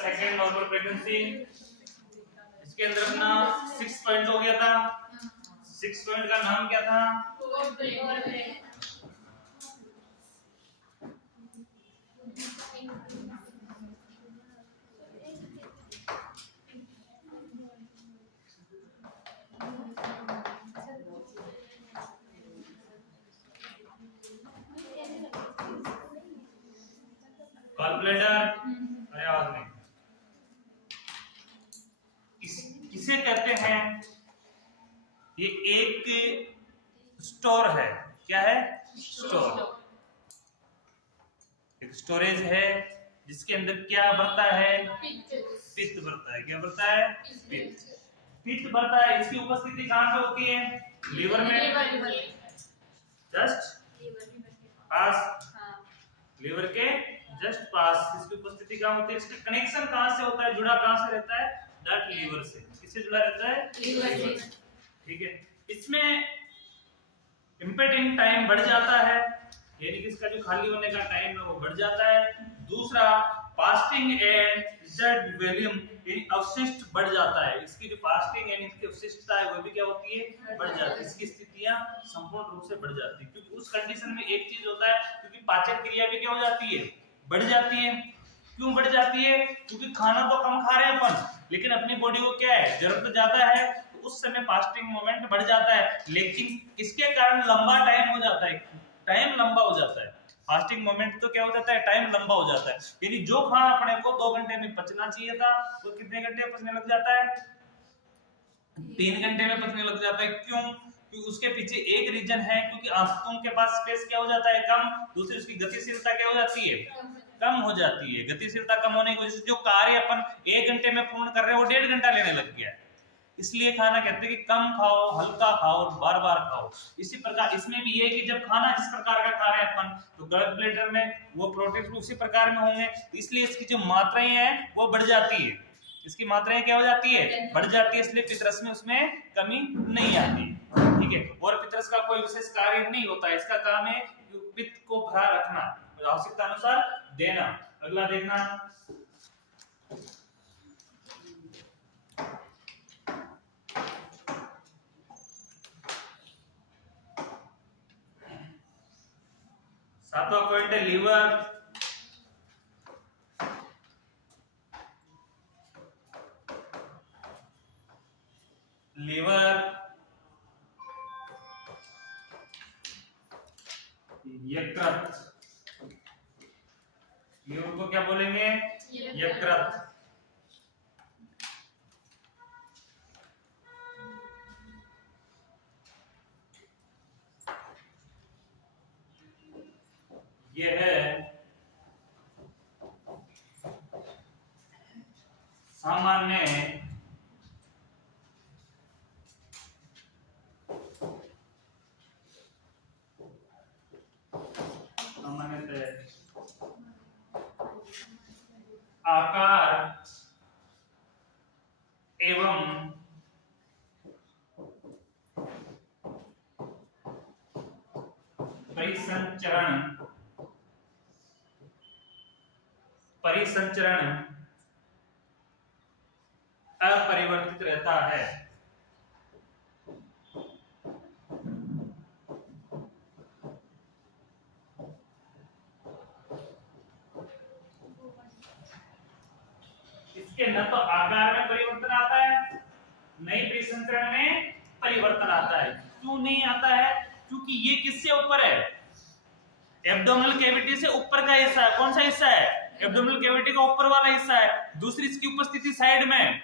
Second normal pregnancy, इसके अंदर अपना 6 पॉइंट हो गया था। 6 पॉइंट का नाम क्या था? गॉलब्लैडर। अरे आवाज नहीं। किसे कहते हैं? ये एक स्टोर है। क्या है? स्टोर। एक स्टोरेज है जिसके अंदर क्या बढ़ता है? पित्त बढ़ता है। क्या बढ़ता है? पित्त। पित्त बढ़ता है। इसकी उपस्थिति कहां पे होती है? लीवर में। जस्ट पास। लीवर के जस्ट पास इसकी उपस्थिति कहां होती है? इसका कनेक्शन कहां से होता है? जुड़ा कहां से रहता है? डायरेक्ट लीवर से। किससे जुड़ा रहता है? लीवर से। ठीक है। इसमें इम्पेटिंग टाइम बढ़ जाता है, यानी कि इसका जो खाली होने का टाइम है वो बढ़ जाता है। दूसरा, फास्टिंग एंड रिजर्व वॉल्यूम यानी अवशिष्ट बढ़ जाता है। इसकी जो फास्टिंग यानी इसकी अवशिष्टता है वो भी क्या होती है? बढ़ जाती है। इसकी स्थितियां संपूर्ण रूप से बढ़ जाती है, क्योंकि उस कंडीशन में एक चीज होता है, क्योंकि पाचन क्रिया भी क्या हो जाती है? बढ़ जाती है। क्यों बढ़ जाती है? क्योंकि खाना तो कम खा रहे हैं अपन, लेकिन अपनी बॉडी को क्या है? जरूरत तो ज्यादा है, तो उस समय फास्टिंग मोमेंट बढ़ जाता है। लेकिन किसके कारण लंबा टाइम हो जाता है? टाइम लंबा हो जाता है। फास्टिंग मोमेंट तो क्या हो जाता है? टाइम लंबा हो जाता है। यानी जो खाना अपने को 2 घंटे में पचना चाहिए था वो कितने घंटे में पचने लग जाता है? 3 घंटे में पचने लग जाता है। क्यों? क्योंकि उसके पीछे एक रीजन है, क्योंकि आंतों के पास स्पेस क्या हो जाता है? कम। दूसरी, उसकी गतिशीलता क्या हो जाती है? कम हो जाती है। गतिशीलता कम होने की वजह से जो कार्य अपन 1 घंटे में पूर्ण कर रहे हैं वो 1.5 घंटा लेने लग गया है। इसलिए खाना कहते हैं कि कम खाओ, हल्का खाओ, बार बार खाओ। इसी प्रकार इसमें भी ये कि जब खाना जिस प्रकार का खा रहे हैं अपन, तो गॉल ब्लैडर में वो प्रोटीन उसी प्रकार में होंगे, तो इसलिए इसकी जो मात्राएं हैं वो बढ़ जाती है। इसकी मात्राएं क्या हो जाती है? बढ़ जाती है। इसलिए पितरस में उसमें कमी नहीं आती। ठीक है। और पितरस का कोई विशेष कार्य नहीं होता है। इसका काम है पित्त को भरा रखना, आवश्यकता अनुसार देना। अगला देखना, सातवां पॉइंट है लीवर। लीवर, यकृत। लीवर को क्या बोलेंगे? यकृत। ये है सामान्य आकार एवं परिसंचरण अपरिवर्तित रहता है। इसके न तो आकार में परिवर्तन आता है, न ही परिसंचरण में परिवर्तन आता है। क्यों नहीं आता है? क्योंकि ये किससे ऊपर है? एब्डोमिनल कैविटी से ऊपर का हिस्सा है। कौन सा हिस्सा है? एब्डोमिनल कैविटी का ऊपर वाला हिस्सा है। दूसरी, इसकी उपस्थिति साइड में।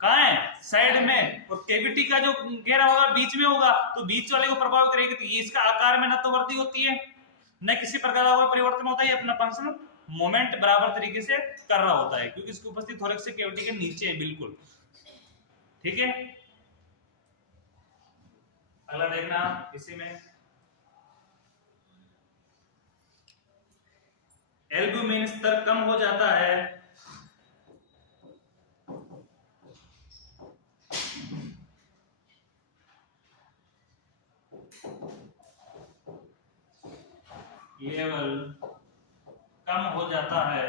कहां है? साइड में। और कैविटी का जो घेरा होगा बीच में होगा, तो बीच वाले को प्रभाव करेगी। तो ये इसका आकार में न तो वृद्धि होती है, न किसी प्रकार का परिवर्तन होता है। ये अपना फंक्शन मोमेंट बराबर तरीके से कर रहा होता है, क्योंकि इसकी उपस्थिति थोरेक्स कैविटी के नीचे है बिल्कुल। ठीक है। अगला देखना, इसी में एल्ब्यूमिन स्तर कम हो जाता है। लेवल कम हो जाता है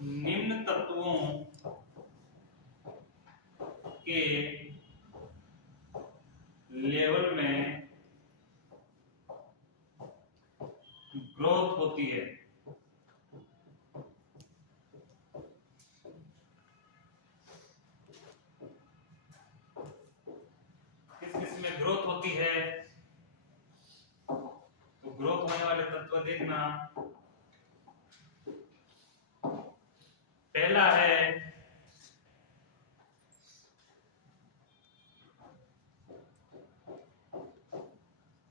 निम्न तत्वों के लेवल में ग्रोथ होती है। किस किस में ग्रोथ होती है? तो ग्रोथ होने वाले तत्व देखना, पहला है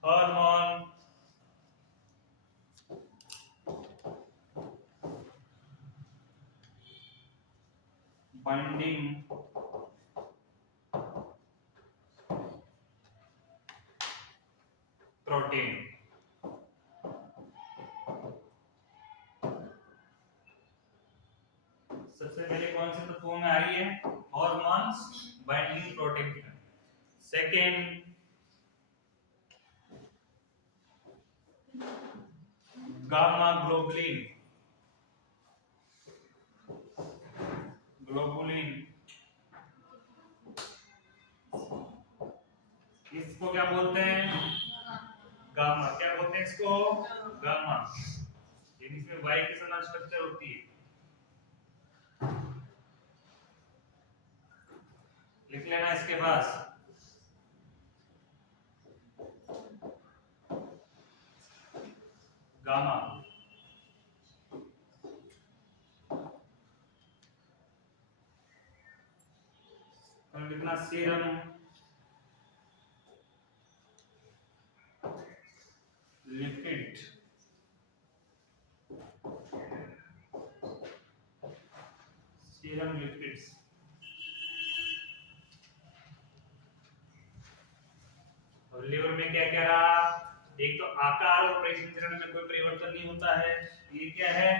हार्मोन, बाइंडिंग प्रोटीन। सबसे पहले कौन से तत्वों में आ रही है? Hormones, binding protein. Second gamma globulin, globulin इसको क्या बोलते हैं? गामा। क्या बोलते हैं इसको? गामा। इसमें वाई के समान स्ट्रक्चर होती है। लिख लेना इसके पास। गामा। लिखना सीरम लिपिड, सीरम लिपिड्स। और लिवर में क्या क्या रहा? एक तो आकार और प्रेषण चरण में कोई परिवर्तन नहीं होता है, ये क्या है?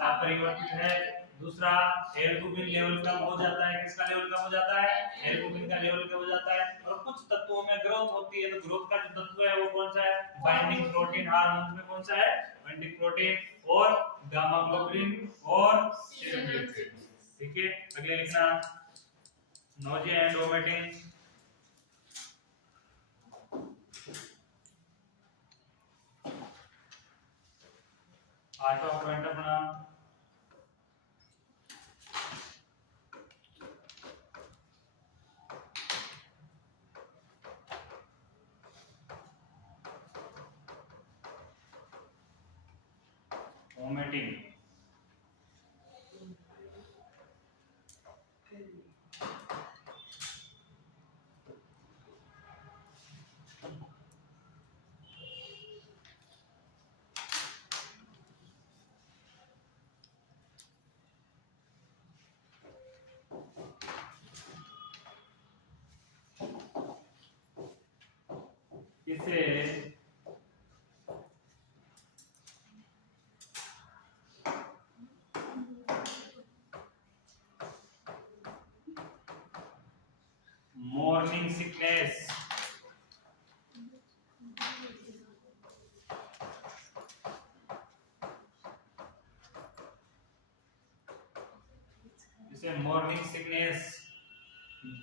अपरिवर्तित है। दूसरा, एल्बुमिन लेवल कम हो जाता है। किसका लेवल कम हो जाता है? एल्बुमिन का लेवल कम हो जाता है। और कुछ तत्वों में ग्रोथ होती है, तो ग्रोथ का जो तत्व है वो कौन सा है? Binding protein. हार्मोन में कौन सा है? बाइंडिंग प्रोटीन और गामा ग्लोबुलिन और सीरम लिपिड। ठीक है, अगले लिखना नोजिया एंड वोमिटिंग, आठवां पॉइंट अपना वोमिटिंग। इसे मॉर्निंग सिकनेस, इसे मॉर्निंग सिकनेस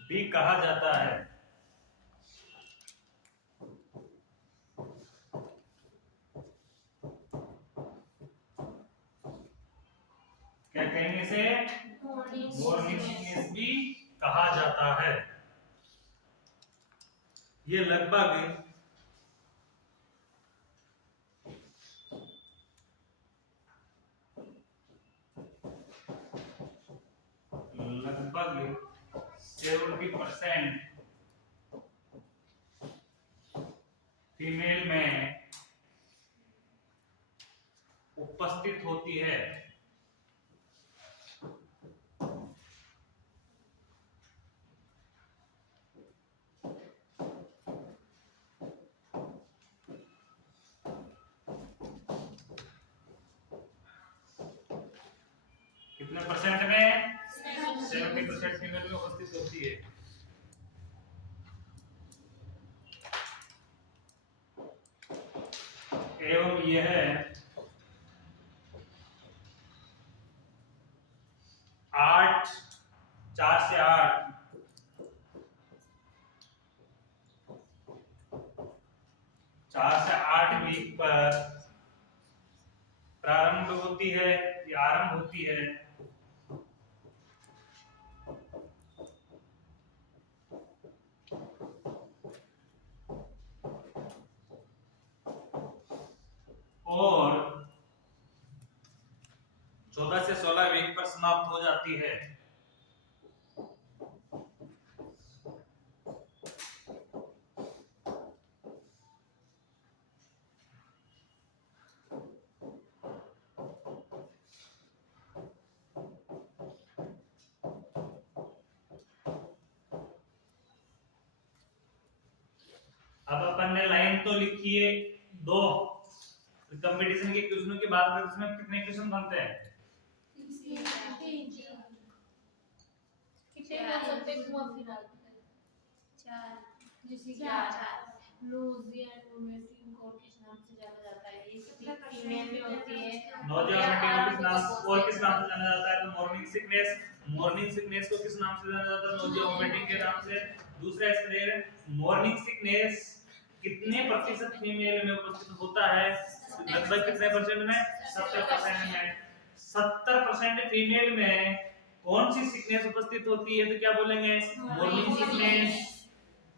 भी कहा जाता है। क्या कहेंगे इसे? मॉर्निंग सिकनेस भी कहा जाता है। ये लगभग लगभग 70% फीमेल में उपस्थित होती है। कितने परसेंट में? 70% फीमेल में उपस्थित होती है। एवं यह 4 से 8 वीक पर प्रारंभ होती है या आरंभ होती है। और 14 से 16 वीक पर समाप्त हो जाती है। अब अपन ने लाइन तो लिखी है 2। कंपटीशन के क्वेश्चनों की बात करें उसमें कितने क्वेश्चन बनते हैं? और किस नाम से जाना जाता है? तो मॉर्निंग सिकनेस। मॉर्निंग सिकनेस को किस नाम से जाना जाता है? नोजिया वोमिटिंग के नाम से। दूसरा इसमें मॉर्निंग सिकनेस कितने प्रतिशत फीमेल में उपस्थित होता है? लगभग कितने परसेंट में? 70% में। 70% फीमेल में कौन सी सिकनेस उपस्थित होती है? तो क्या बोलेंगे? Morning sickness.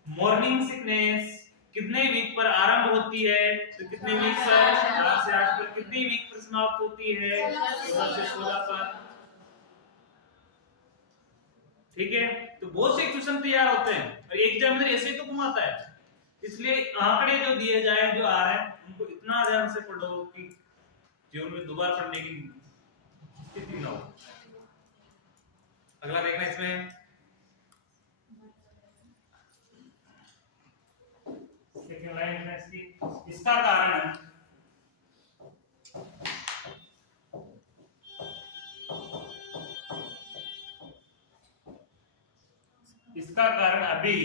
मॉर्निंग सिकनेस कितने वीक पर आरंभ होती है? तो कितने वीक पर? 4 से 8 पर। कितनी वीक पर समाप्त होती है? 14 से 16 पर। ठीक है, तो बहुत से क्वेश्चन तैयार होते हैं और एग्जामिनर ऐसे ही तो घुमाता है। इसलिए आंकड़े जो दिए जाए जो आ रहे हैं उनको इतना ध्यान से पढ़ो कि जीवन में दोबारा पढ़ने की स्थिति ना हो। अगला देखना इसमें सेकंड लाइन है इसकी। इसका कारण अभी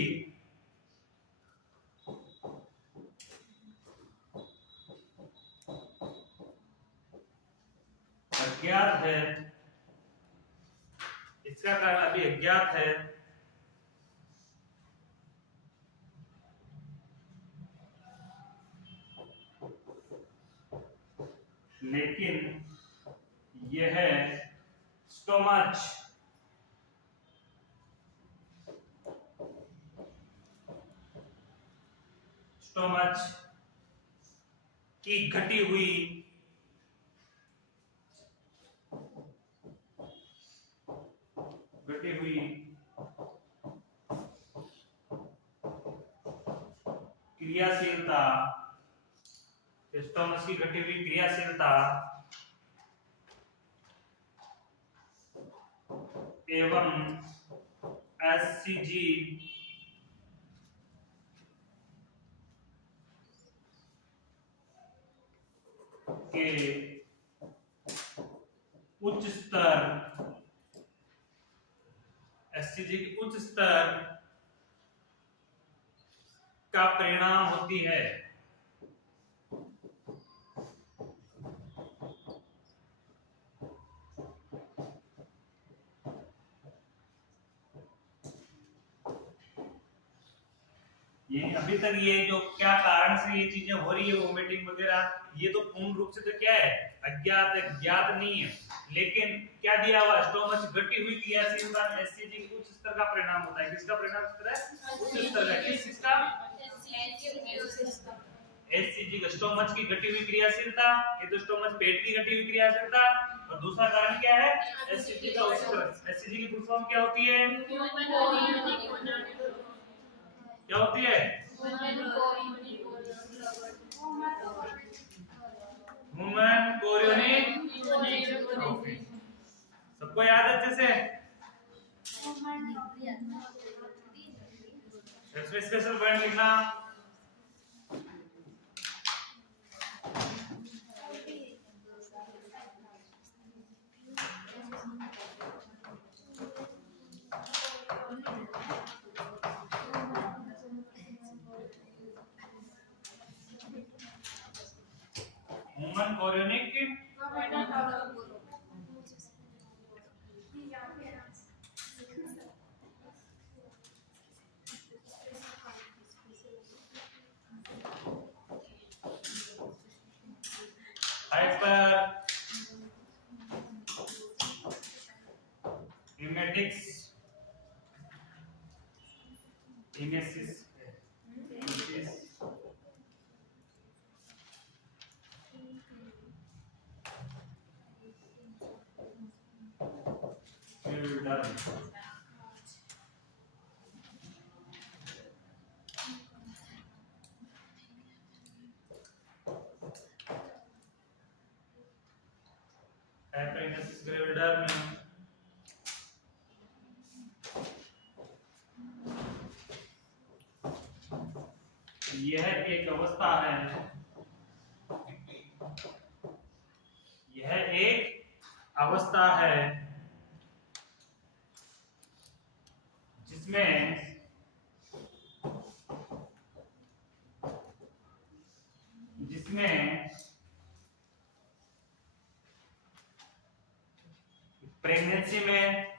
अज्ञात है। इसका कारण अभी अज्ञात है। लेकिन यह स्टोमच की घटी हुई क्रियाशीलता, स्टोमच की घटी हुई क्रियाशीलता एवं एससीजी के उच्च स्तर, एससीजी के उच्च स्तर का परिणाम होती है। ये अभी तक ये जो क्या कारण से ये चीजें हो रही है वोमिटिंग वगैरह, ये तो पूर्ण रूप से तो क्या है? अज्ञात है, ज्ञात नहीं है। लेकिन क्या दिया हुआ? स्टोमच घटी हुई क्रियाशीलता में एससीजी के उच्च स्तर का परिणाम होता है। किसका परिणाम होता है? उच्च स्तर का। किस चीज का? एससीजी का। स्टोमच की घटी हुई क्रियाशीलता, ये तो स्टोमच पेट की घटी हुई क्रियाशीलता, और दूसरा कारण क्या है? एससीजी का उच्च स्तर। एससीजी की फुल फॉर्म क्या होती है? क्या होती है? Human chorionic trophy. सबको याद है अच्छे से? इसमें स्पेशल पॉइंट लिखना। Human chorionic appendix, emesis, appendix graviderm, यह एक अवस्था है, यह एक अवस्था है जिसमें प्रेगनेंसी में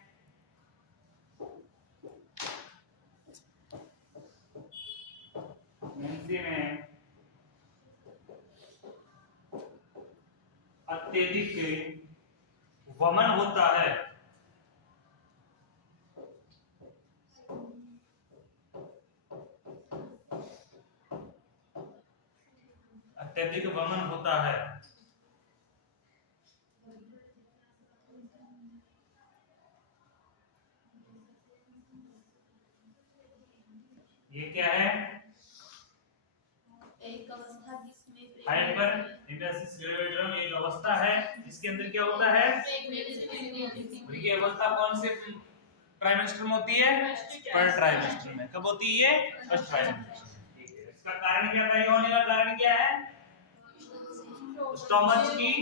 अत्यधिक वमन होता है, अत्यधिक वमन होता है। ये क्या है? एक अवस्था जिसमें हाइपर इमेसिस ग्रेविडरम एक अवस्था है जिसके अंदर क्या होता है? और ये अवस्था कौन से ट्राइमेस्टर में होती है? फर्स्ट ट्राइमेस्टर में। कब होती है? First trimester. ठीक है, इसका कारण क्या था? ये होने का कारण क्या है? स्टोमच की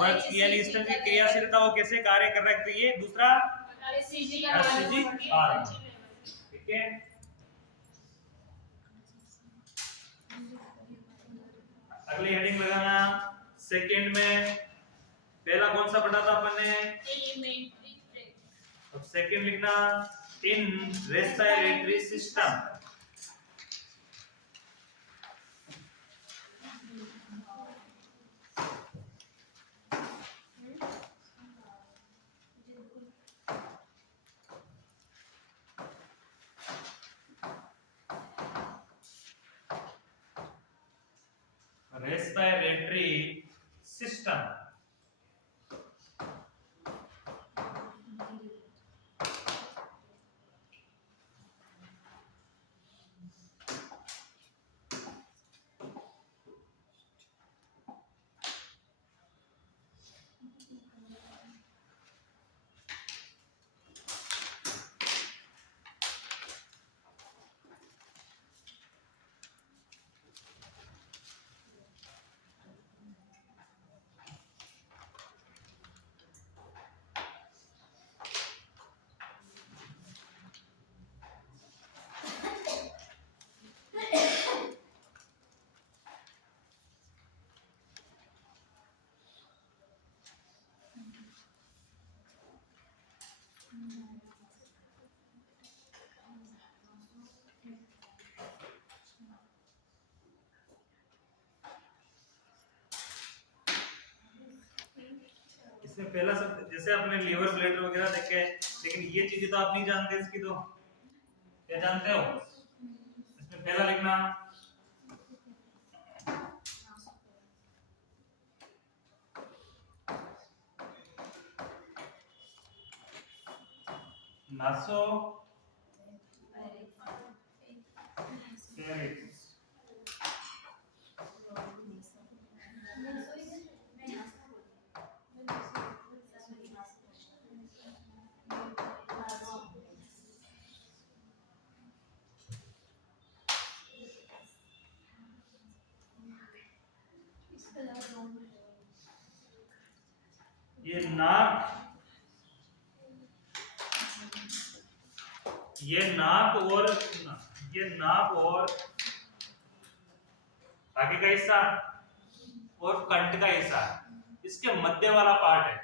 वर्क यानी स्टम की क्रियाशीलता वो कैसे कार्य कर रही है? दूसरा एससीजी हार्मोन। ठीक है, अगली हेडिंग लगाना। सेकंड में पहला कौन सा पढ़ा था अपन ने? अब सेकंड लिखना इन रेस्पिरेटरी सिस्टम। रेस्पिरेटरी सिस्टम इसमें पहला शब्द जैसे आपने लीवर ब्लैडर वगैरह देखे, लेकिन ये चीजें तो आप नहीं जानते इसकी, तो क्या जानते हो? इसमें पहला लिखना नासो ये नाक और आगे का हिस्सा और कंठ का हिस्सा, इसके मध्य वाला पार्ट है।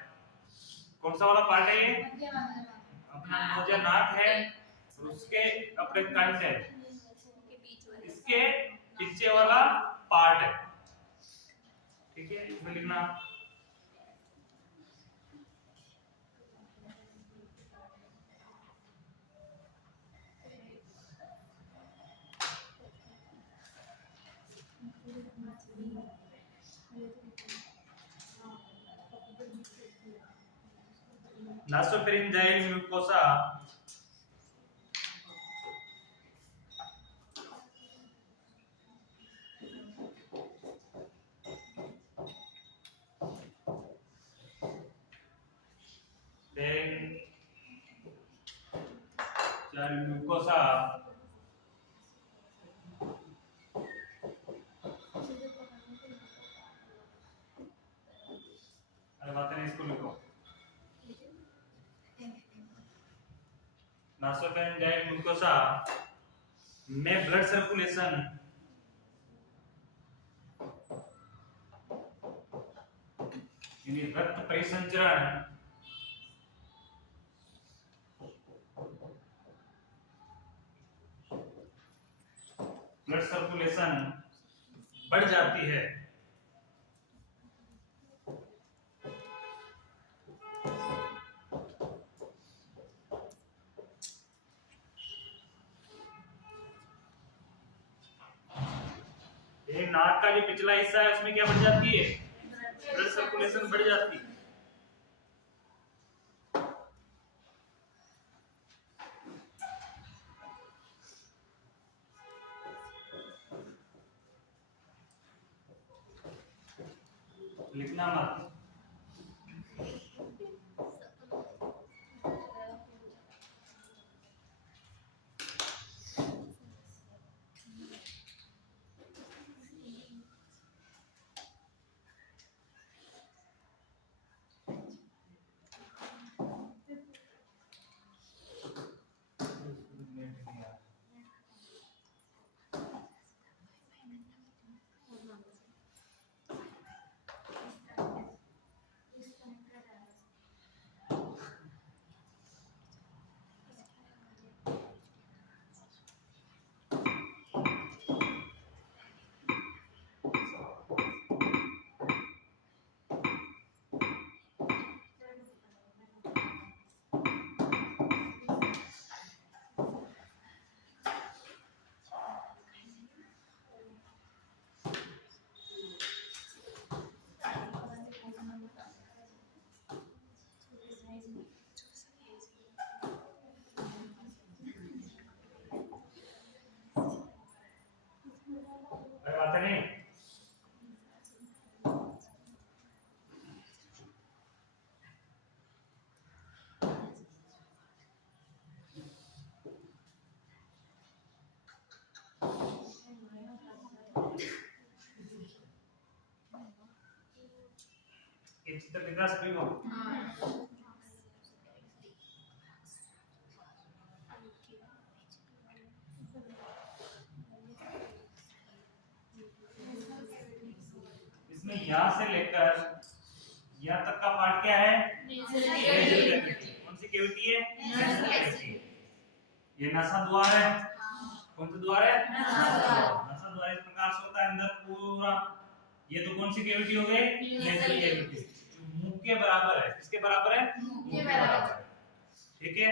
कौन सा वाला पार्ट है? ये अपना जो नाक है और उसके अपने कंठ है, इसके पीछे वाला पार्ट है। ठीक है, इसमें लिखना नासोफेरिंजाइल म्यूकोसा म्यूकोसा बात है इसको लिखो नासोफेरिंजाइल म्यूकोसा में ब्लड सर्कुलेशन यानी रक्त परिसंचरण ब्लड सर्कुलेशन बढ़ जाती है। ये नाक का जो पिछला हिस्सा है उसमें क्या बढ़ जाती है? ब्लड सर्कुलेशन बढ़ जाती है। लिखना मत। बात नहीं ये चित्र दिख रहा है सभी को? इसमें यहाँ से लेकर यहाँ तक का पार्ट क्या है? कौन सी कैविटी है? ये नसा द्वार है। कौन सा द्वार है? नसा द्वार। इस प्रकार से होता है अंदर पूरा। ये तो कौन सी कैविटी हो गई? Nasal cavity. मुंह के बराबर है। किसके बराबर है? मुंह के बराबर है। ठीक है।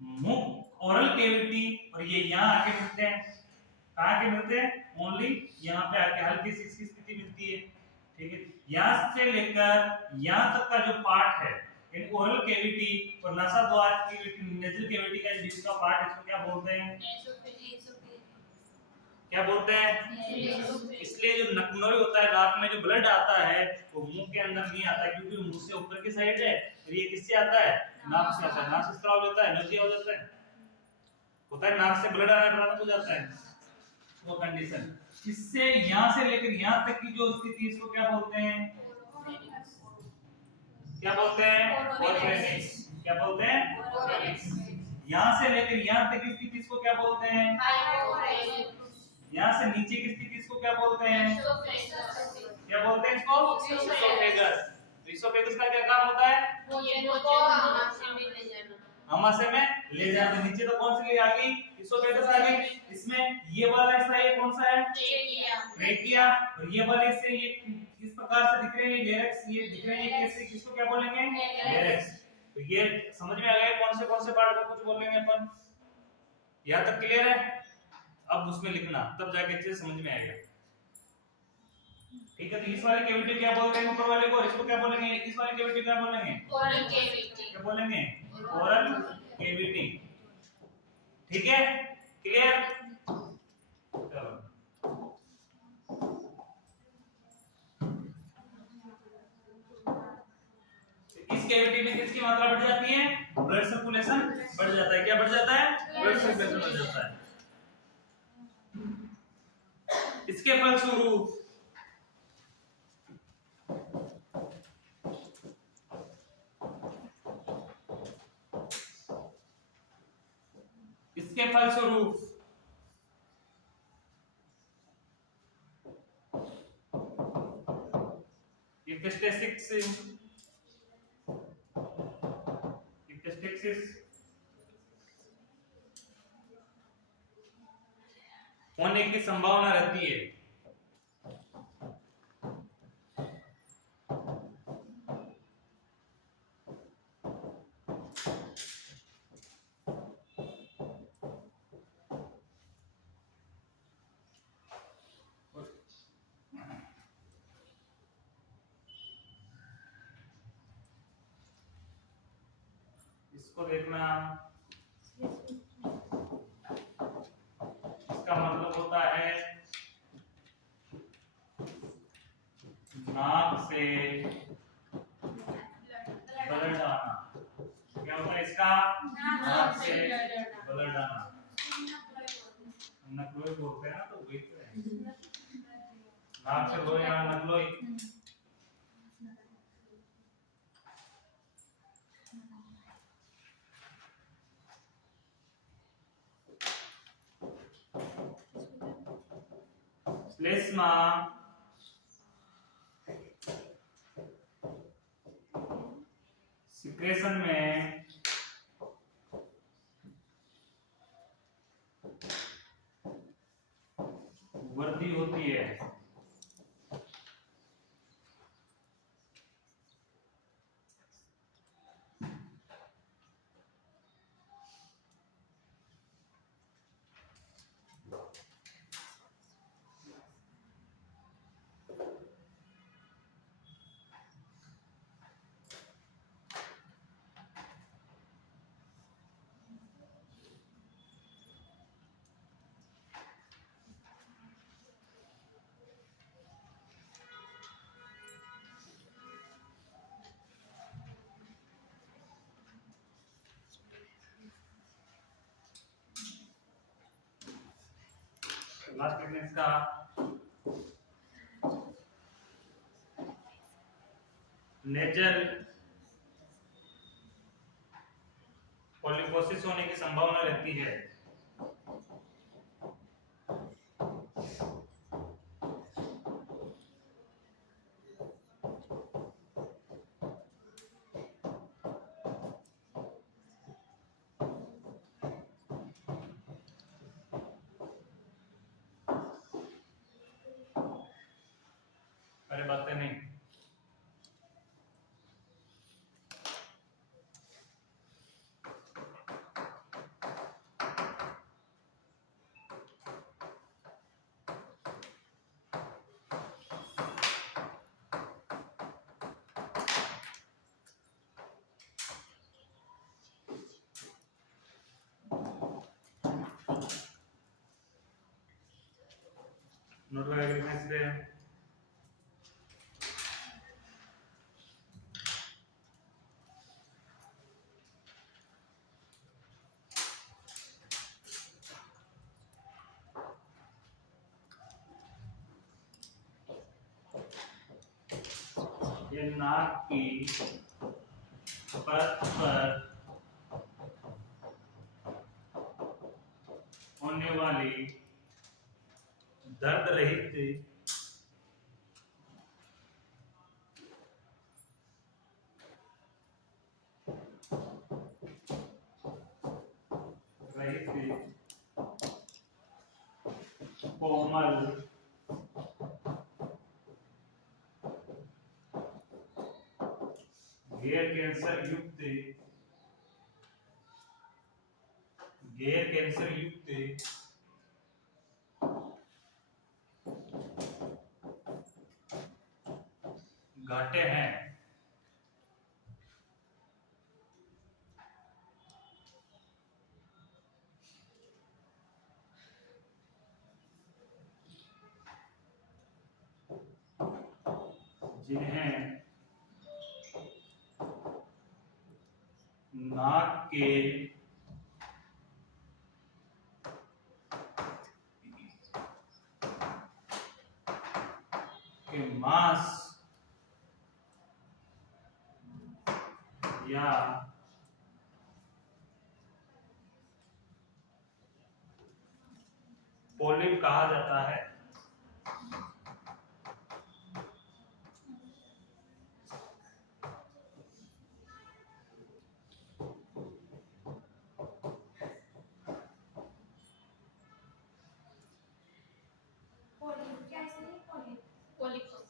मुंह ओरल कैविटी और ये यहाँ आके मिलते हैं। कहाँ के मिलते हैं? ओनली यहाँ पे आके हल्की सी इसकी स्थिति मिलती है। ठीक है। यहाँ से लेकर यहाँ तक का जो पार्ट है इन ओरल कैविटी और नसा द्वार की नेजल कैविटी का बीच का पार्ट, इसको क्या बोलते हैं? क्या बोलते हैं? इसलिए जो नकनोरी होता है, नाक में जो ब्लड आता है वो मुंह के अंदर नहीं आता क्योंकि मुंह से ऊपर की साइड है। फिर ये किससे आता है? नाक से आता है। नाक से स्त्राव हो जाता है, नजिया हो जाता है, होता है नाक से ब्लड आना प्रारंभ हो जाता है। वो कंडीशन इससे यहाँ से लेकर यहाँ तक की जो स्थिति, इसको क्या बोलते हैं? क्या बोलते हैं? ओरिफिस। क्या बोलते हैं? यहाँ से लेकर यहाँ तक की स्थिति इसको क्या बोलते हैं? यहाँ से नीचे की स्थिति इसको क्या बोलते हैं? क्या बोलते हैं इसको? इसोफेगस। इसोफेगस का क्या काम होता है? आमाशय में ले जाना। नीचे तो कौन सी ले आ गई? इसोफेगस आ गई। इसमें ये वाला हिस्सा ये कौन सा है? ट्रेकिया। और ये वाले से ये किस प्रकार से दिख रहे हैं? लेरेक्स। ये दिख रहे हैं कैसे? किसको क्या बोलेंगे? लेरेक्स। तो ये समझ में आ गया कौन से पार्ट को कुछ बोलेंगे अपन? यहाँ तक क्लियर है? अब उसमें लिखना, तब जाके अच्छे समझ में आएगा। ठीक है, तो इस वाली कैविटी क्या बोलते हैं ऊपर वाले को, और इसको क्या बोलेंगे, इस वाली कैविटी क्या बोलेंगे, ओरल कैविटी। क्या बोलेंगे, ओरल कैविटी। ठीक है, क्लियर। चलो इस कैविटी में किसकी मात्रा बढ़ जाती है, ब्लड सर्कुलेशन बढ़ जाता है। क्या बढ़ जाता है, ब्लड सर्कुलेशन बढ़ जाता है। इसके फलस्वरूप इसके फलस्वरूप इपिस्टेसिस होने की संभावना रहती है। इसको देखना, इसका मतलब होता है नाक से ब्लड आना। क्या होता है इसका, नाक से ब्लड आना। नकलोई बोलते हैं ना, तो वही तो है, नाक से लोई आना, नकलोई। श्लेष्मा सिक्रेशन में वृद्धि होती है। लास्ट टेक्निक्स का नेचर पॉलीपोसिस होने की संभावना रहती है। अरे बातें नहीं, नोट लगा के लिखना इससे। ये नाक की परत पर होने वाली दर्द रहित कोमल गैर कैंसर युक्त जिन्हें नाक के मांस या पोलिप कहा जाता है।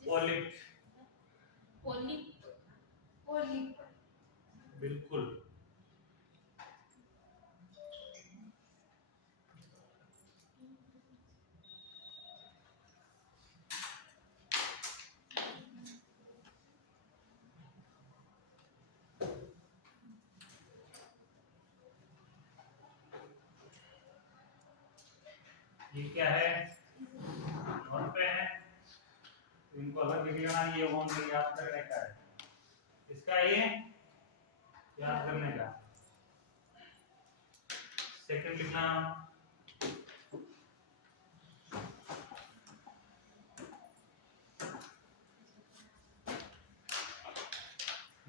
पोलिप बिल्कुल। ये क्या है, नोट पे है, इनको अलग लिख लेना, ये ओन याद करने का है, इसका ये याद करने का। सेकंड लिखना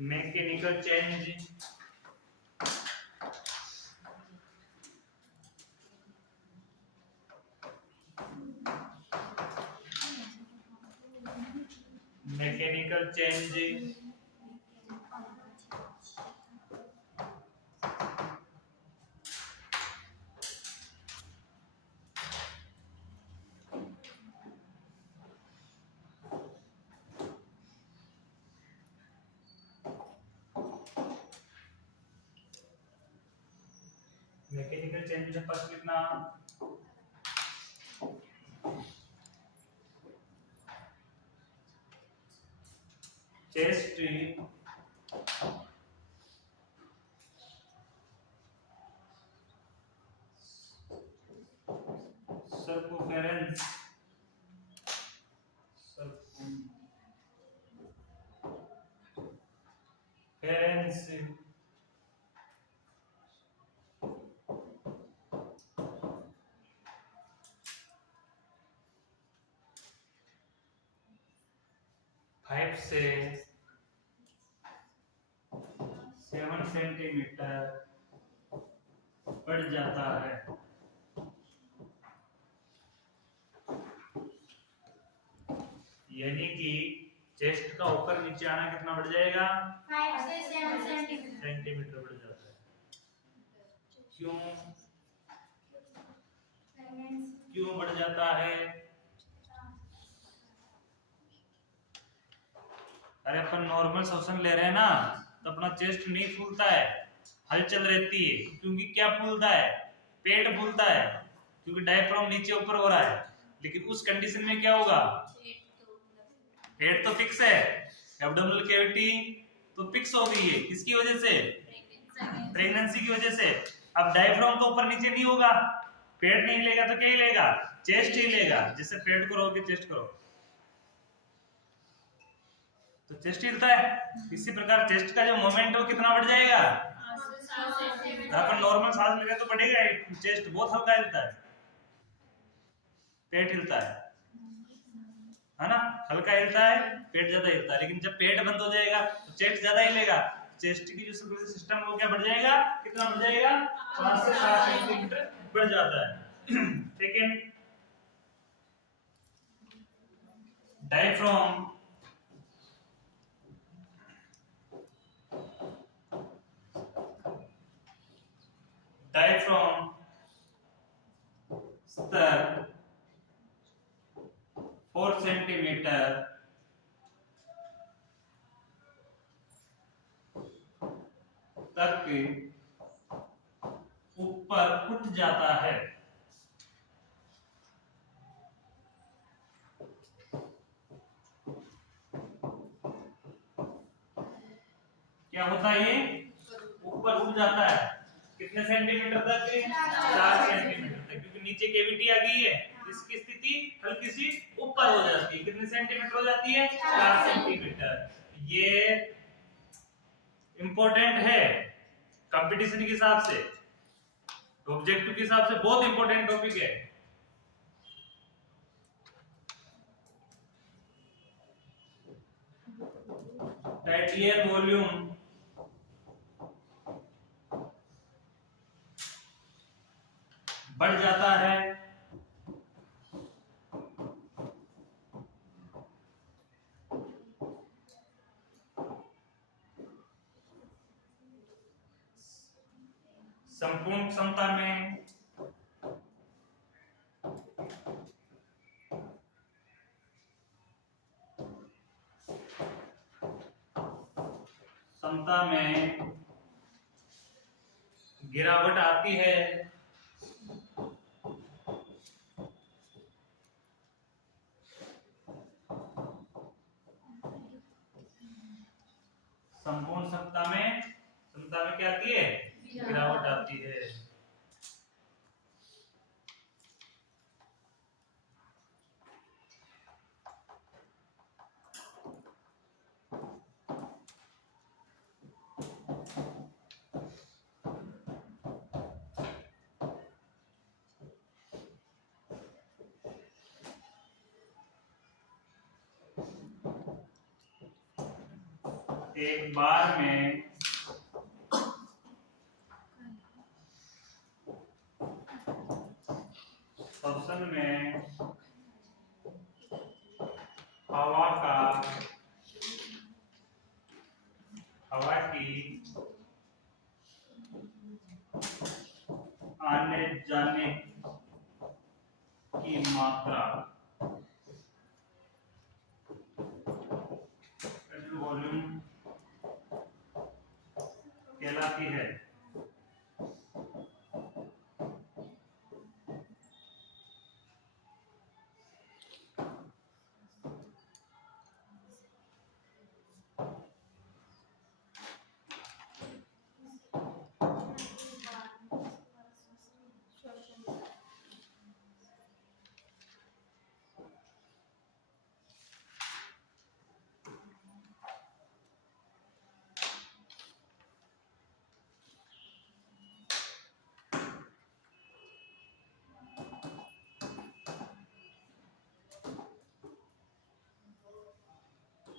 mechanical change, mechanical change mechanical change में फर्स्ट लिखना चेस्ट सर्कुम्फेरेंस, फाइव से 7 सेंटीमीटर बढ़ जाता है। यानी कि चेस्ट का ऊपर नीचे आना कितना बढ़ जाएगा, 5 से 7 सेंटीमीटर बढ़ जाता है। क्यों क्यों बढ़ जाता है? अरे अपन नॉर्मल श्वसन ले रहे हैं ना, तो अपना चेस्ट नहीं फूलता है, हलचल रहती है। क्योंकि क्या फूलता है, पेट फूलता है, क्योंकि डायफ्राम नीचे ऊपर हो रहा है। लेकिन उस कंडीशन में क्या होगा, पेट तो फिक्स है, एब्डोमिनल कैविटी तो फिक्स हो गई है। किसकी वजह से, प्रेगनेंसी की वजह से। अब डायफ्राम तो ऊपर नीचे नहीं होगा, पेट नहीं हिलेगा तो क्या हिलेगा, चेस्ट ही हिलेगा। जैसे पेट को रोके चेस्ट करो तो चेस्ट हिलता है। इसी प्रकार चेस्ट का जो मोमेंट है वो कितना बढ़ जाएगा, अपन नॉर्मल सांस ले रहे तो बढ़ेगा, चेस्ट बहुत हल्का हिलता है, पेट हिलता है ना, हल्का हिलता है, पेट ज्यादा हिलता है। लेकिन जब पेट बंद हो जाएगा तो चेस्ट ज्यादा हिलेगा, चेस्ट की जो सर्कुलेटरी सिस्टम है वो क्या बढ़ जाएगा, कितना बढ़ जाएगा, 5 से 7 सेंटीमीटर बढ़ जाता है। सेकंड, डायफ्राम स्तर 4 सेंटीमीटर तक ऊपर उठ जाता है। क्या होता है, ये ऊपर उठ जाता है। कितने सेंटीमीटर तक, 4 सेंटीमीटर तक, क्योंकि नीचे कैविटी आ गई है, इसकी स्थिति हल्की सी ऊपर हो जाती है। कितने सेंटीमीटर हो जाती है? 4 सेंटीमीटर। ये इंपॉर्टेंट है कंपटीशन के हिसाब से, ऑब्जेक्टिव के हिसाब से बहुत इंपॉर्टेंट टॉपिक है। टाइटिलियर वॉल्यूम बढ़ जाता है संपूर्ण क्षमता में गिरावट आती है। संपूर्ण क्षमता में क्या आती है? गिरावट आती है। एक बार में शोषण में हवा की आने जाने की मात्रा वॉल्यूम कहलाती है।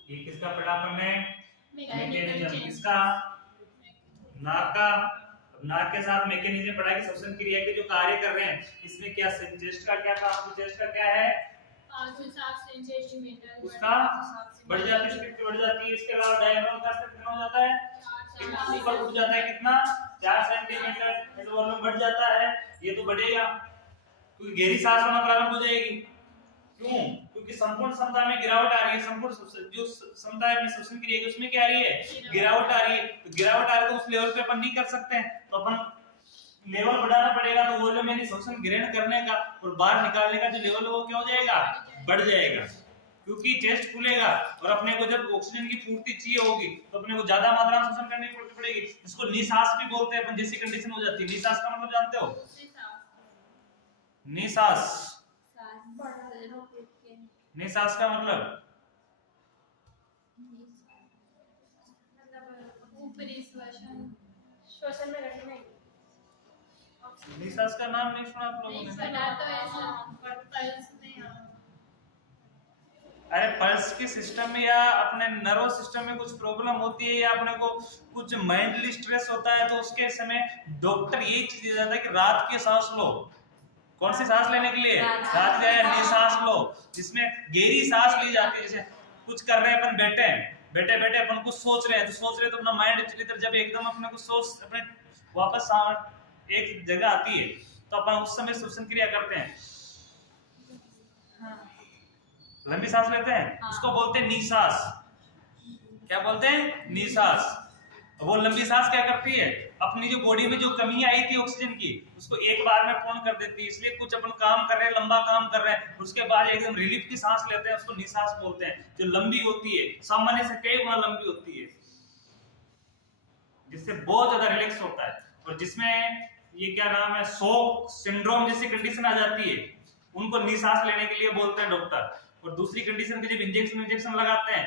ये किसका पढ़ा आपने? मैकेनिज्म। किसका? नाक का। नाक के साथ मैकेनिज्म पढ़ा कि श्वसन क्रिया के जो कार्य कर रहे हैं इसमें क्या चेस्ट का क्या काम, चेस्ट का क्या है? 5 से 7 सेंटीमीटर उसका बढ़ जाती है, स्ट्रिक्ट बढ़ जाती है। इसके अलावा डायफ्राम का स्तर कितना हो जाता है? ऊपर उठ जाता है। कितना? 4 सेंटीमीटर। तो वॉल्यूम बढ़ जाता है। ये तो बढ़ेगा क्योंकि गहरी सांस लेना प्रारंभ हो जाएगी। क्यों? क्योंकि संपूर्ण क्षमता में गिरावट आ रही है। संपूर्ण जो क्षमता है अपनी श्वसन क्रिया की उसमें क्या आ रही है? गिरावट आ रही है। तो गिरावट आ रही है तो उस लेवल पे अपन नहीं कर सकते हैं, तो अपन लेवल बढ़ाना पड़ेगा। तो वॉल्यूम यानी श्वसन ग्रहण करने का और बाहर निकालने का जो लेवल है वो क्या हो जाएगा? बढ़ जाएगा। क्योंकि चेस्ट खुलेगा और अपने को जब ऑक्सीजन की पूर्ति चाहिए होगी तो अपने को ज्यादा मात्रा में श्वसन करनी पड़ेगी। इसको निसास भी बोलते हैं अपन, जैसी कंडीशन हो जाती है। निसास का मतलब जानते हो? निसास। निसास का मतलब ऊपरी श्वसन में रखने। निसास का नाम नहीं सुना आप लोगों ने? अरे पल्स के सिस्टम में या अपने नर्व सिस्टम में कुछ प्रॉब्लम होती है या अपने को कुछ माइंडली स्ट्रेस होता है तो उसके समय डॉक्टर यही चीज दे जाता है कि रात की सांस लो। कौन सी सांस लेने के लिए? रात की निसास लो, जिसमें गहरी सांस ली जाती है। जैसे कुछ कर रहे हैं अपन, बैठे अपन कुछ सोच रहे हैं तो अपना माइंड चली तरफ जब एकदम अपने को सोच अपने वापस एक जगह आती है तो अपन उस समय श्वसन क्रिया करते हैं। लंबी सांस लेते हैं, उसको बोलते हैं निसास। क्या बोलते हैं? निसास। वो लंबी सांस क्या करती है? अपनी जो बॉडी में जो कमी आई थी ऑक्सीजन की उसको एक बार में पूर्ण कर देती है। इसलिए कुछ अपन काम कर रहे हैं, लंबा काम कर रहे हैं, उसके बाद एकदम रिलीफ की सांस लेते हैं, उसको निसास बोलते हैं। जो लंबी होती है, सामान्य से कई गुना लंबी होती है, जिससे बहुत ज्यादा रिलैक्स होता है। और जिसमें ये क्या नाम है, शॉक सिंड्रोम जैसी कंडीशन आ जाती है उनको निश्वास लेने के लिए बोलते हैं डॉक्टर। और दूसरी कंडीशन के जब इंजेक्शन लगाते हैं,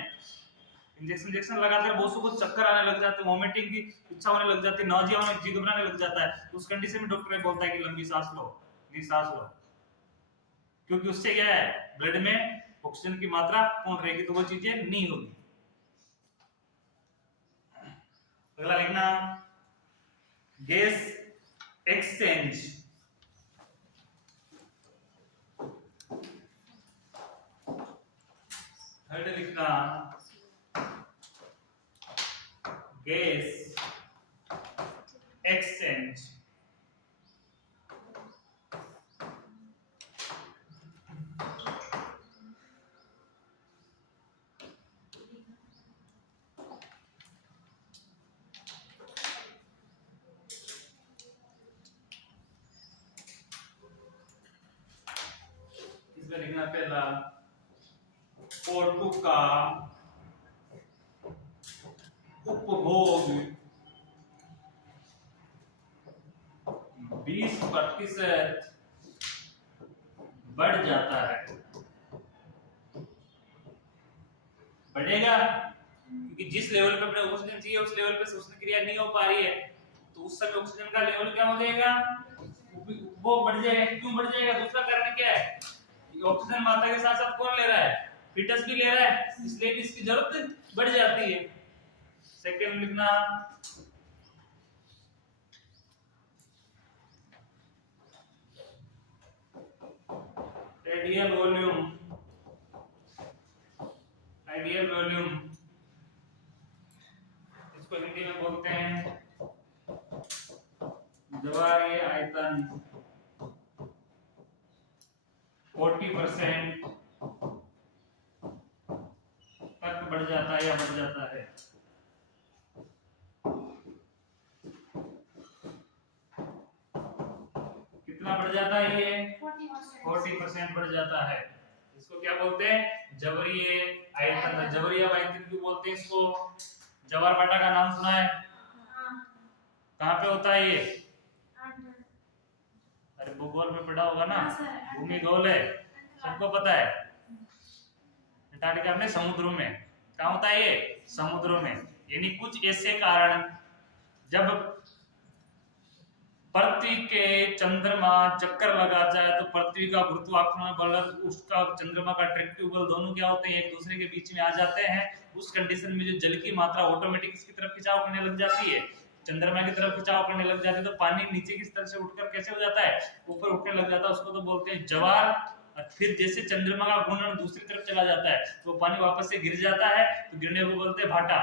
इंजेक्शन लगाते हैं, बहुत को चक्कर आने लग जाते हैं, वोमिटिंग की इच्छा होने लग जाती है, नौजिया होने, जी घबराने लग जाता है, उस कंडीशन में डॉक्टर बोलता है कि लंबी सांस लो, निश्वास लो, क्योंकि उससे क्या है, ब्लड में ऑक्सीजन की मात्रा पूर्ण रहेगी, तो वो चीजें नहीं होगी। अगला लिखना गैस एक्सचेंज। थर्ड लिखना गैस एक्सचेंज। इसमें लिखना पहला O2 का उपभोग 20% बढ़ जाता है। बढ़ेगा क्योंकि जिस लेवल पे अपने ऑक्सीजन चाहिए उस लेवल पे श्वसन क्रिया नहीं हो पा रही है, तो उस समय ऑक्सीजन का लेवल क्या हो जाएगा, वो बढ़ जाएगा। क्यों बढ़ जाएगा, दूसरा कारण क्या है, ऑक्सीजन मात्रा के साथ साथ कौन ले रहा है, फीटस भी ले रहा है, इसलिए भी इसकी जरूरत बढ़ जाती है। सेकंड लिखना रेडियल वॉल्यूम। आइडियल वॉल्यूम इसको हिंदी में बोलते हैं ज्वारीय आयतन। 40% तक बढ़ जाता है या बढ़ जाता है। कितना बढ़ जाता है ये, 40% बढ़ जाता है। इसको क्या बोलते हैं, जवरीय आयतन। जवरीय आयतन क्यों बोलते हैं इसको, जवार बाटा का नाम सुना है, कहाँ पे होता है ये, अरे भूगोल में पढ़ा होगा ना, भूमि गोल है, सबको पता है। अंटार्कटिका में समुद्रों में, कहाँ होता है ये, समुद्रों में। यानी कुछ ऐसे कारण, जब पृथ्वी के चंद्रमा चक्कर लगा जाए तो पृथ्वी का गुरुत्वाकर्षण बल, उसका चंद्रमा का अट्रैक्टिव बल, दोनों क्या होते हैं, एक दूसरे के बीच में आ जाते हैं। उस कंडीशन में जो जल की मात्रा ऑटोमेटिक इसकी तरफ खिंचाव करने लग जाती है, चंद्रमा की तरफ खिंचाव करने लग जाती है, तो पानी नीचे की तरफ से उठकर कैसे हो जाता है, ऊपर उठने लग जाता है, उसको तो बोलते हैं ज्वार। और फिर जैसे चंद्रमा का घूर्णन दूसरी तरफ चला जाता है तो पानी वापस से गिर जाता है, तो गिरने को बोलते हैं भाटा।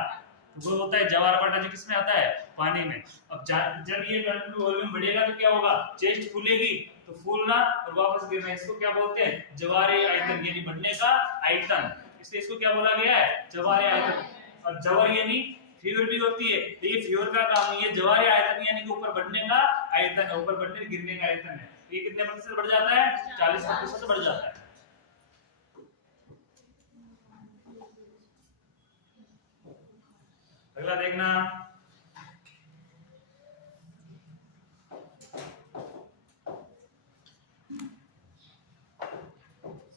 तो वो होता है ज्वार भाटा, जो किसमें आता है, पानी में। अब जब ये वॉल्यूम बढ़ेगा तो क्या होगा, चेस्ट फूलेगी, तो फूलना और वापस गिरना, इसको क्या बोलते हैं, ज्वारीय आयतन, यानी बढ़ने का आयतन। इसलिए इसको क्या बोला गया है, ज्वारीय आयतन। और ज्वार यानी फीवर भी होती है, तो ये फीवर का काम नहीं है, ज्वारीय आयतन यानी कि ऊपर बढ़ने का आयतन है, ऊपर बढ़ने गिरने का आयतन है। ये कितने प्रतिशत बढ़ जाता है, 40% बढ़ जाता है। अगला देखना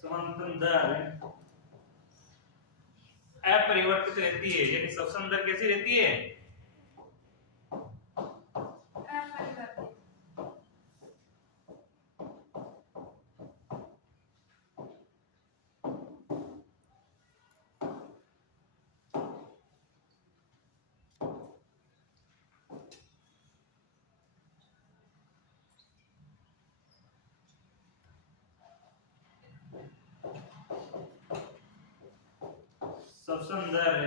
समंतन दर अपरिवर्तित रहती है, यानी श्वसन दर कैसी रहती है, श्वसन दर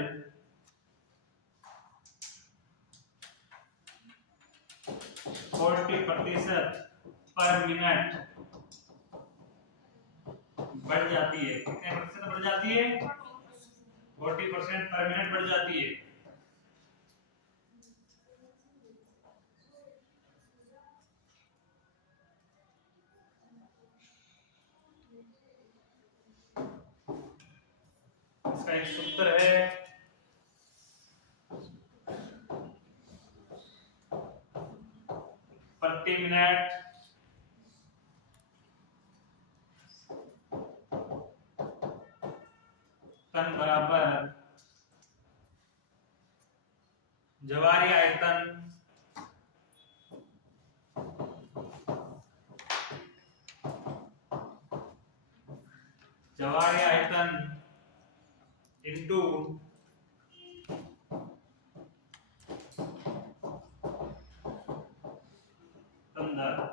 40% पर मिनट बढ़ जाती है। कितने प्रतिशत बढ़ जाती है, 40% पर मिनट बढ़ जाती है। इसका एक सूत्र है, प्रति मिनट स्तन बराबर जवारी आयतन इंटू स्तन दर।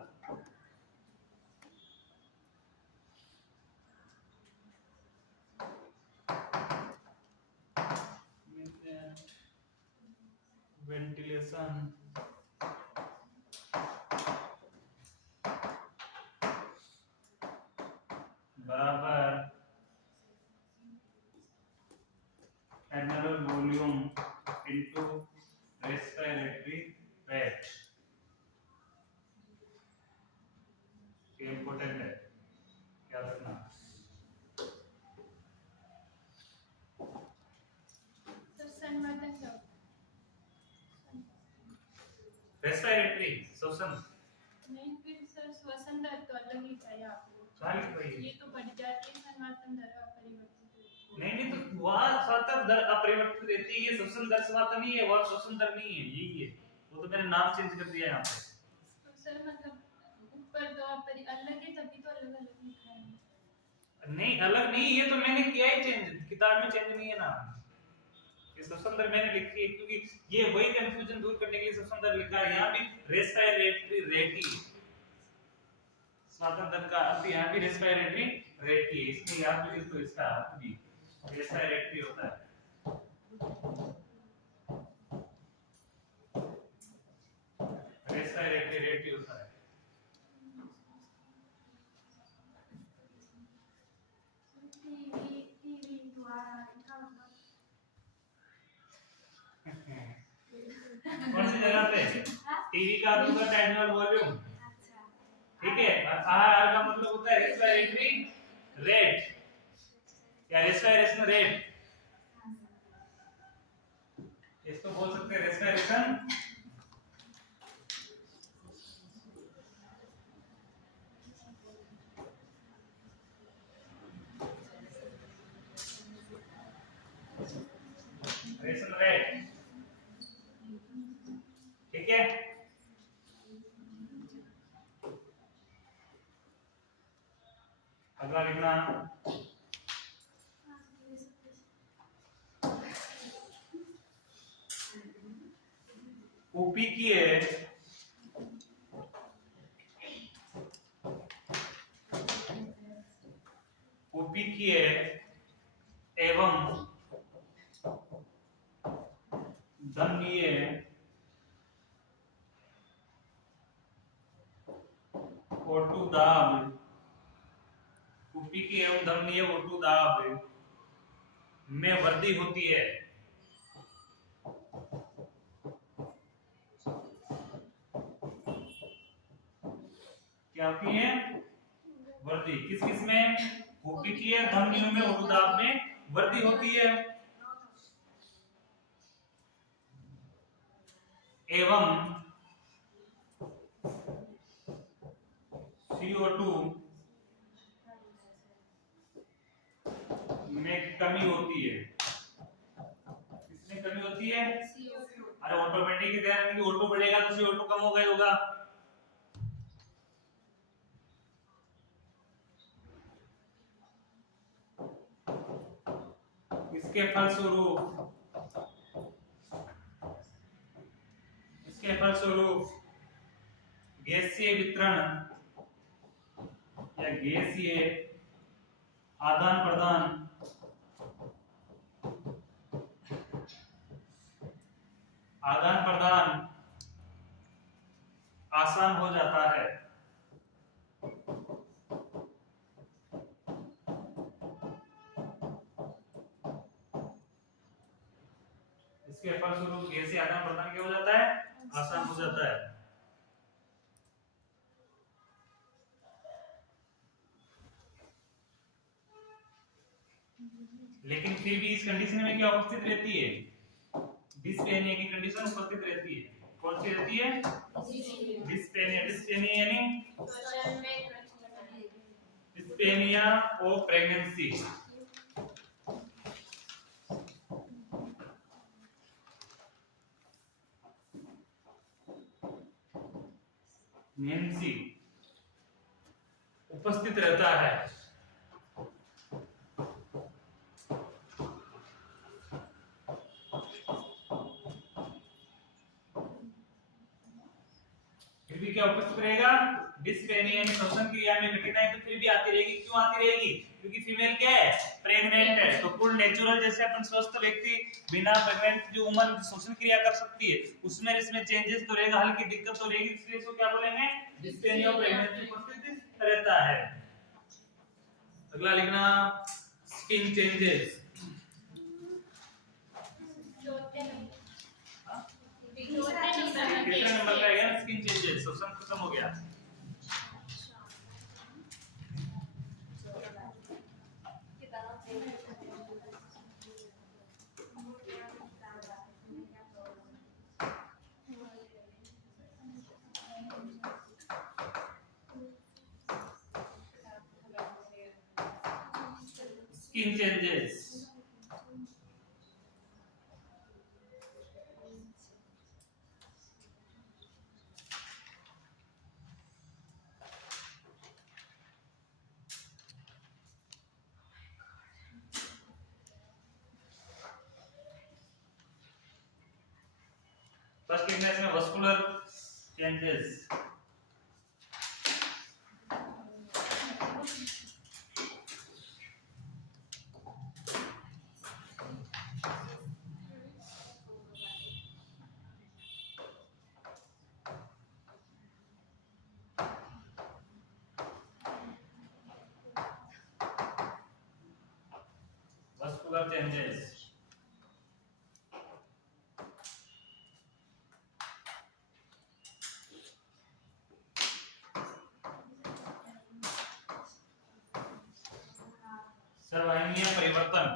वेंटिलेशन बराबर annual volume into respiratory rate. ये इंपॉर्टेंट है, क्या रखना। श्वसन वर्धन क्या होता रेस्पिरेटरी श्वसन है? नहीं फिर सर श्वसन दर तो अलग ही था यहाँ पे। सॉरी ये तो बढ़ जाती है, संवर्धन दर अपरिवर्तित रहती है। नहीं तो वहाँ श्वसन दर अपरिवर्तित रहती है, ये श्वसन दर श्वसन नहीं है, वह श्वसन दर नहीं है, यही है। वो तो मैंने नाम चेंज कर दिया यहाँ पे। तो सर मतलब ऊपर तो अलग है, तभी तो अलग अलग लिखा है। नहीं अलग नहीं, ये तो मैंने किया ही चेंज, किताब में चेंज नहीं है नाम। ये श्वसन दर मैंने लिखी है क्योंकि ये वही कंफ्यूजन दूर करने के लिए श्वसन दर लिखा है। यहाँ भी रेस्पिरेटरी रेट ही श्वसन दर का अर्थ यहाँ भी रेस्पिरेटरी रेट ही, इसलिए यहाँ पे तो इसका अर्थ भी रेस्पिरेटरी होता है। रेस्पिरेटरी रेट ही होता है। टीवी द्वारा लिखा होगा। कौन सी जगह पे? टीवी का अर्थ होता है एनुअल वॉल्यूम, ठीक है। और आर का मतलब होता है रेस्पिरेटरी रेट या रेस्पिरेशन रेट, इसको बोल सकते हैं रेस्पिरेशन रेट, ठीक है। अगला लिखना ओपी की है एवं दंडनीय ओटू दाब, ओपी की एवं दंडनीय ओटू दाब में वृद्धि होती है। क्या होती है? वृद्धि। किस किस में? ओपी की है, धमनियों में, ओटू दाब में वृद्धि होती है। एवं CO2 में कमी होती है। किसमें कमी होती है? अरे ऑटोमेटिक ही ध्यान रखिए, O2 बढ़ेगा तो CO2 कम हो गया होगा। इसके फलस्वरूप गैसीय वितरण या गैसीय आदान प्रदान आसान हो जाता है। इसके फलस्वरूप गैसीय आदान प्रदान क्या हो जाता है? आसान हो जाता है। लेकिन फिर भी इस कंडीशन में क्या उपस्थित रहती है? डिस्पेनिया की कंडीशन उपस्थित रहती है। कौन सी रहती है? Dyspnoea of pregnancy. नैन्सी उपस्थित रहता है। फिर भी क्या उपस्थित रहेगा? डिस्पेनिया यानी श्वसन क्रिया में कठिनाई तो फिर भी आती रहेगी। क्यों आती रहेगी? क्योंकि फीमेल क्या है? प्रेग्नेंट है। तो फुल नेचुरल जैसे अपन स्वस्थ व्यक्ति बिना प्रेग्नेंट जो वुमन श्वसन क्रिया कर सकती है उसमें इसमें चेंजेस तो रहेगा, हल्की दिक्कत तो रहेगी, इसलिए इसको क्या बोलेंगे? डिस्पेनिया प्रेगनेंसी उपस्थित रहता है। अगला लिखना स्किन चेंजेस। कितने नंबर का है? Skin changes. श्वसन खत्म हो गया। Skin changes. फर्स्ट लिखना है इसमें वस्कुलर चेंजेस। Vascular changes. सर्वांगीण परिवर्तन।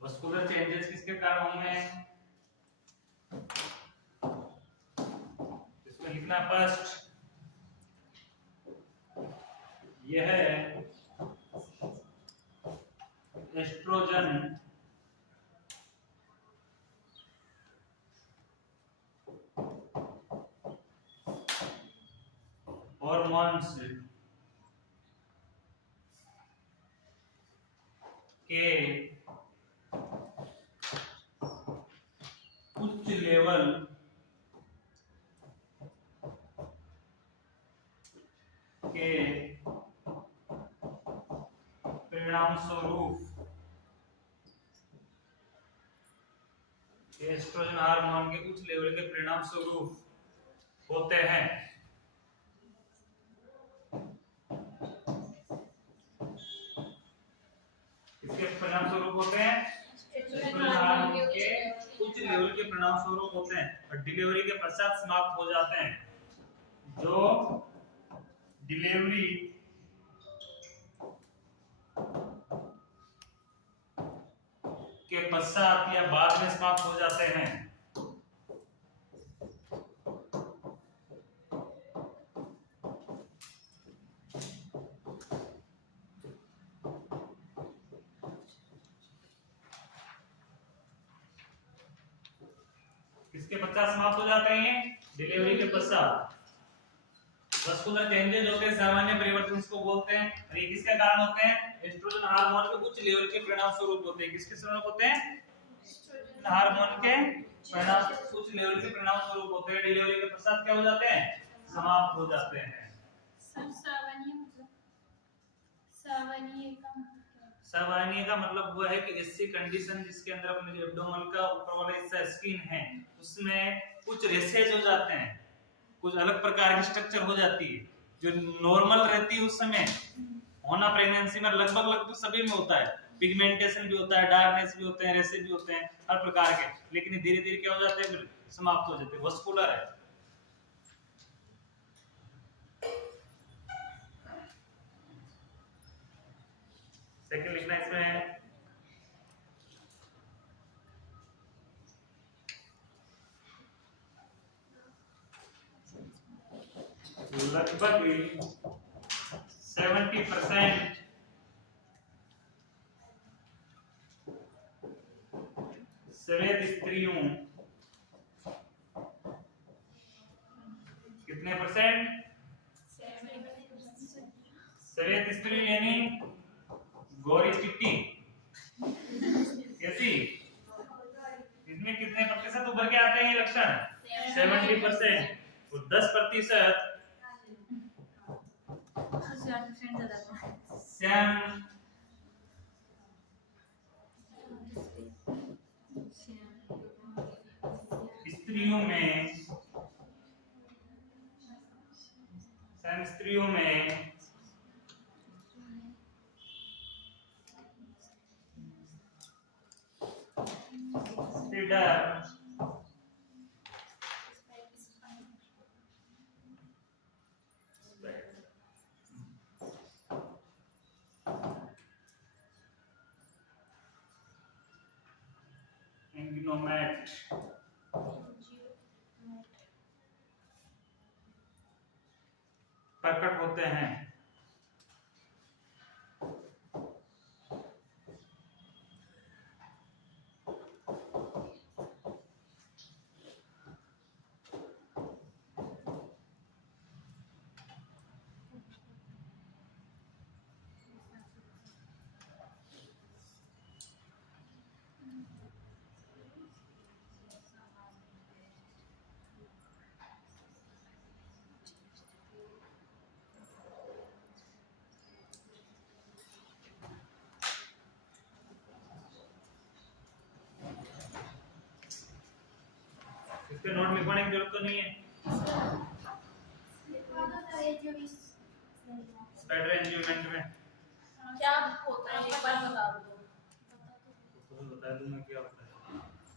वस्कुलर चेंजेस किसके कारण होंगे? इसमें लिखना फर्स्ट यह एस्ट्रोजन हॉर्मोन्स के उच्च लेवल के परिणाम स्वरूप एस्ट्रोजन हार्मोन के उच्च लेवल के परिणाम स्वरूप होते हैं। इसके परिणाम स्वरूप होते हैं एस्ट्रोजन हार्मोन के उच्च लेवल के परिणाम स्वरूप होते हैं और डिलीवरी के पश्चात समाप्त हो जाते हैं। जो डिलीवरी के पश्चात या बाद में समाप्त हो जाते हैं। किसके पश्चात समाप्त हो जाते हैं? डिलीवरी के पश्चात। वस्कुलर चेंजेस होते हैं, सामान्य परिवर्तन इसको बोलते हैं और ये किसके कारण होते हैं? एस्ट्रोजन हार्मोन के उच्च लेवल के परिणाम स्वरूप होते हैं। किसके स्वरूप होते हैं? एस्ट्रोजन हार्मोन के परिणाम उच्च लेवल के परिणाम स्वरूप होते हैं। डिलीवरी के पश्चात क्या हो जाते हैं? समाप्त हो जाते हैं। सवानीय का मतलब वो है कि ऐसी कंडीशन जिसके अंदर अपने जो एब्डोमेन का ऊपर वाला हिस्सा स्किन है उसमें कुछ रेसेज हो जाते हैं, कुछ अलग प्रकार की स्ट्रक्चर हो जाती है जो नॉर्मल रहती है उस समय होना प्रेगनेंसी में लगभग सभी में होता है। पिगमेंटेशन भी होता है, डार्कनेस भी होते हैं, रेसेज भी होते हैं हर प्रकार के, लेकिन धीरे धीरे क्या हो जाते हैं? समाप्त हो जाते हैं। वस्कुलर है। सेकंड लिखना इसमें लगभग 70% श्वेत स्त्रियों, कितने परसेंट? श्वेत स्त्री यानी गोरी चिट्टी कैसी, इसमें कितने प्रतिशत उभर के आते हैं ये लक्षण? 70%। और 10% श्याम स्त्रियों में, श्याम स्त्रियों में स्पीडर एंगिनोमेट प्रकट होते हैं। इसके नोट लिखवाने की जरूरत तो नहीं है। स्पाइडर एंजियोमेंट में क्या होता है एक बार बता दो। तो बता दूं मैं क्या होता है,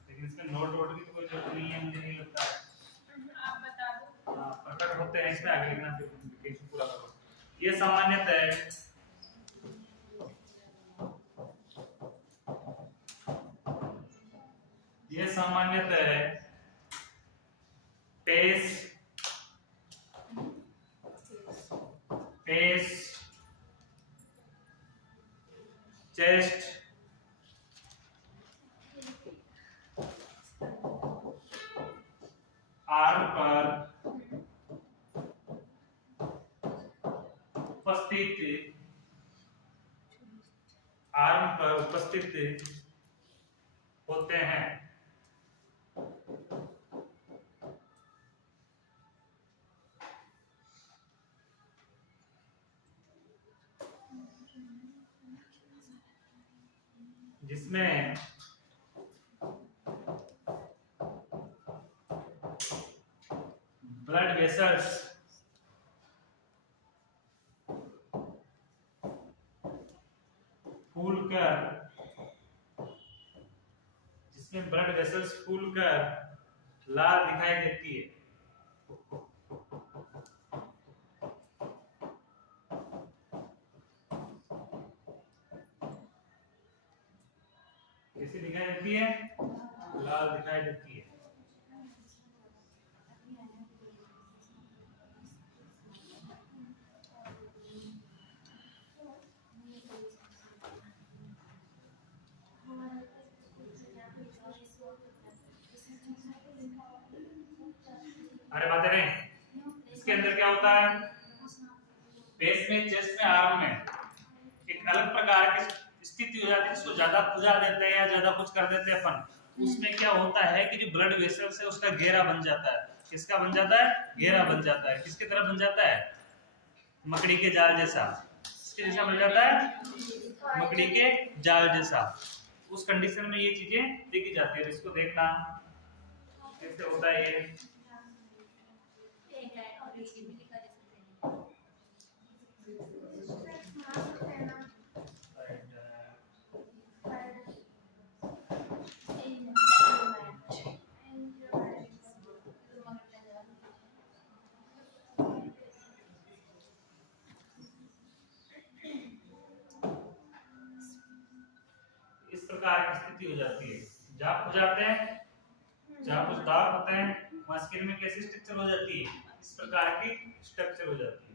लेकिन इसमें नोट वोट की तो कोई जरूरत नहीं है, मुझे नहीं लगता है। आप बता दो। हाँ, प्रकट होते हैं, इसमें आगे लिखना, फिर कैसे पूरा करो। ये सामान्यतः है फेस, चेस्ट, आर्म पर उपस्थित, आर्म पर उपस्थित होते हैं। जिसमें ब्लड वेसल्स फूलकर, जिसमें ब्लड वेसल्स फूलकर लाल दिखाई देती है। कैसी दिखाई देती है? लाल दिखाई देती है। अरे बातें नहीं, इसके अंदर क्या होता है? फेस में, चेस्ट में, आर्म में एक अलग प्रकार की स्थिति हो जाती है, जिसको ज्यादा खुजा देते हैं या ज्यादा कुछ कर देते हैं अपन। उसमें क्या होता है कि जो ब्लड वेसल्स है उसका घेरा बन जाता है। किसका बन जाता है? घेरा बन जाता है। किसकी तरह बन जाता है? मकड़ी के जाल जैसा। किसके जैसा बन जाता है? मकड़ी के जाल जैसा। उस कंडीशन में ये चीजें देखी जाती है। इसको देखना कैसे होता है ये। इस प्रकार की स्थिति हो जाती है। जहाँ हो जाते हैं, जहाँ कुछ दाग होते हैं मस्कुलर में कैसी स्ट्रक्चर हो जाती है, इस प्रकार की स्ट्रक्चर हो जाती है।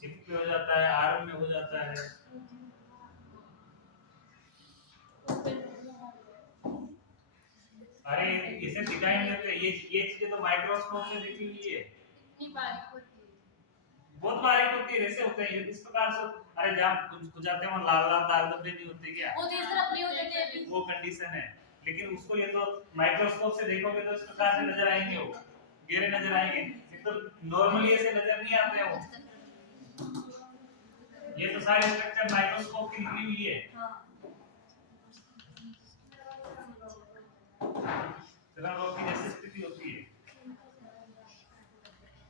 चिप पे हो जाता है, आर्म में हो जाता है। अरे इसे दिखाई नहीं देते, ये चीजें तो माइक्रोस्कोप से देखी हुई है। इतनी बारीक होती है, बहुत बारीक होती है, ऐसे होते हैं इस प्रकार से। अरे जहाँ कुछ जाते हैं वहाँ लाल लाल दाग धब्बे नहीं होते क्या, वो चीज अपनी हो जाती है अभी। वो कंडीशन है। लेकिन उसको ये तो माइक्रोस्कोप से देखोगे तो इस प्रकार से नजर आएंगे, वो गहरे नजर आएंगे। तो नॉर्मली ऐसे नजर नहीं आते हैं वो। ये तो सारे स्ट्रक्चर माइक्रोस्कोप की निकली हुई है। चलो की जैसी स्थिति होती है।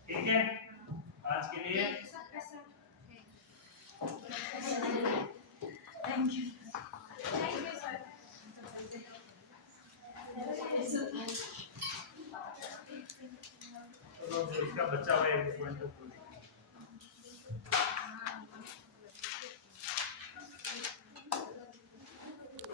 ठीक है, आज के लिए थैंक यू सर। तो इसका बच्चा हुआ है